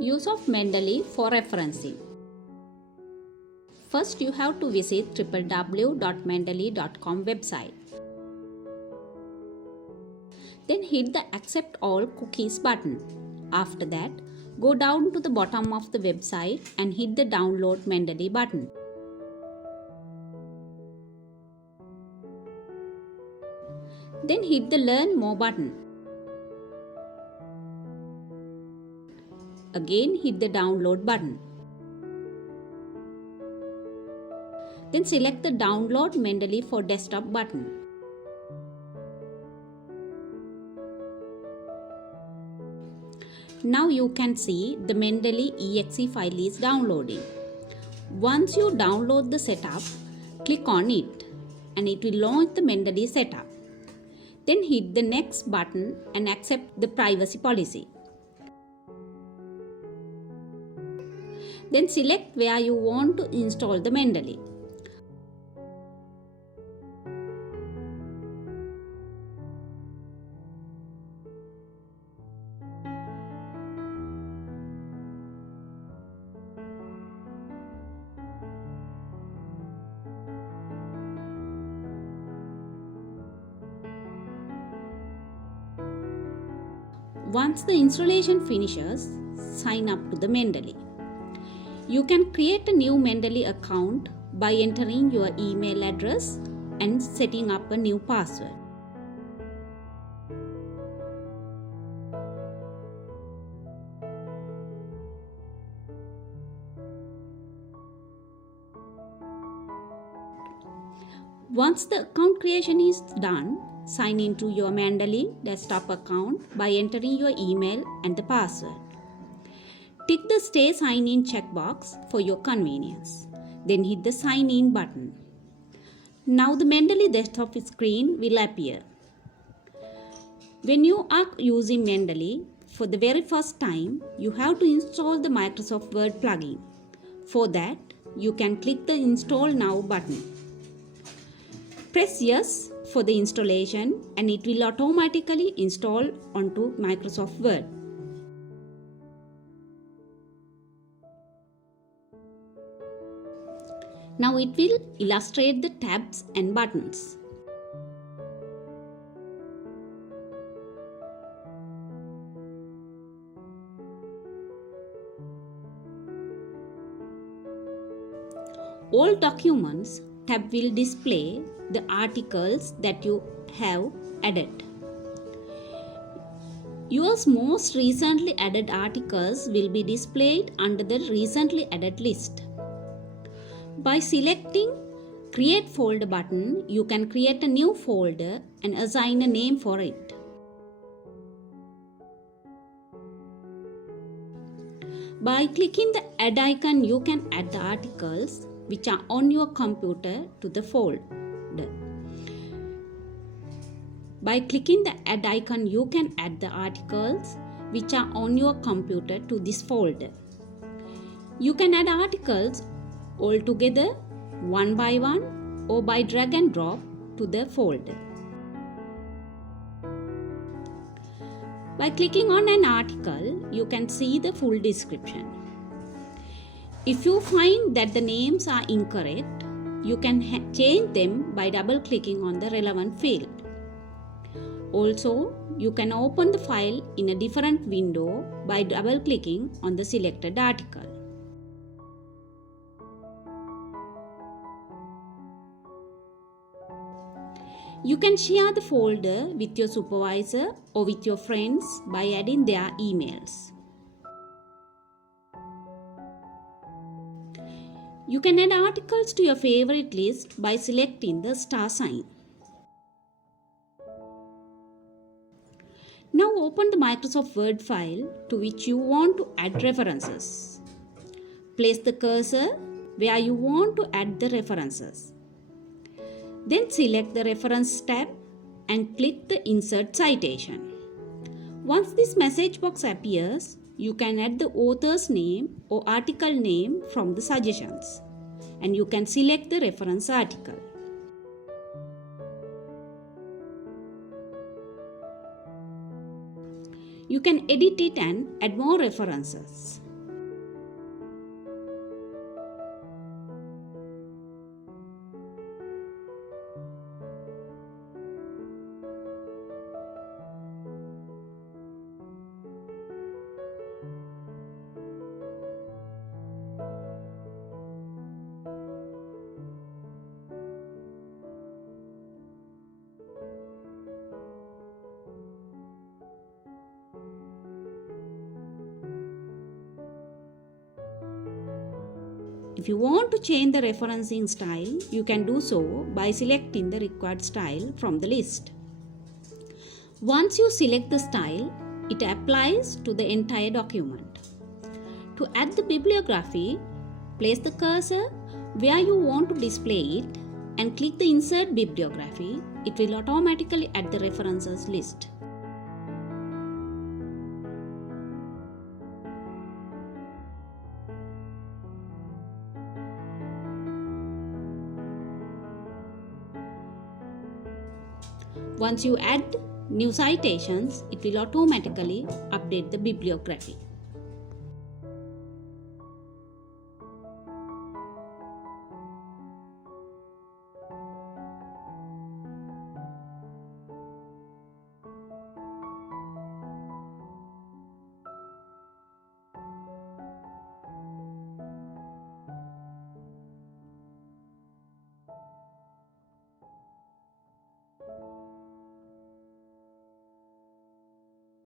Use of Mendeley for referencing. First, you have to visit www.mendeley.com website. Then hit the Accept All Cookies button. After that, go down to the bottom of the website and hit the Download Mendeley button. Then hit the Learn More button. Again hit the Download button. Then select the Download Mendeley for Desktop button. Now you can see the Mendeley exe file is downloading. Once you download the setup, click on it and it will launch the Mendeley setup. Then hit the Next button and accept the privacy policy. Then select where you want to install the Mendeley. Once the installation finishes, sign up to the Mendeley. You can create a new Mendeley account by entering your email address and setting up a new password. Once the account creation is done, sign into your Mendeley desktop account by entering your email and the password. Tick the Stay Sign In checkbox for your convenience. Then hit the Sign In button. Now the Mendeley desktop screen will appear. When you are using Mendeley for the very first time, you have to install the Microsoft Word plugin. For that, you can click the Install Now button. Press Yes for the installation and it will automatically install onto Microsoft Word. Now it will illustrate the tabs and buttons. All documents tab will display the articles that you have added. Your most recently added articles will be displayed under the recently added list. By selecting Create Folder button, you can create a new folder and assign a name for it. By clicking the Add icon, you can add the articles which are on your computer to the folder. By clicking the Add icon, you can add the articles which are on your computer to this folder. You can add articles all together, one by one, or by drag and drop to the folder. By clicking on an article, you can see the full description. If you find that the names are incorrect, you can change them by double-clicking on the relevant field. Also, you can open the file in a different window by double-clicking on the selected article. You can share the folder with your supervisor or with your friends by adding their emails. You can add articles to your favorite list by selecting the star sign. Now open the Microsoft Word file to which you want to add references. Place the cursor where you want to add the references. Then select the Reference tab and click the Insert Citation. Once this message box appears, you can add the author's name or article name from the suggestions, and you can select the reference article. You can edit it and add more references. If you want to change the referencing style, you can do so by selecting the required style from the list. Once you select the style, it applies to the entire document. To add the bibliography, place the cursor where you want to display it and click the Insert Bibliography. It will automatically add the references list. Once you add new citations, it will automatically update the bibliography.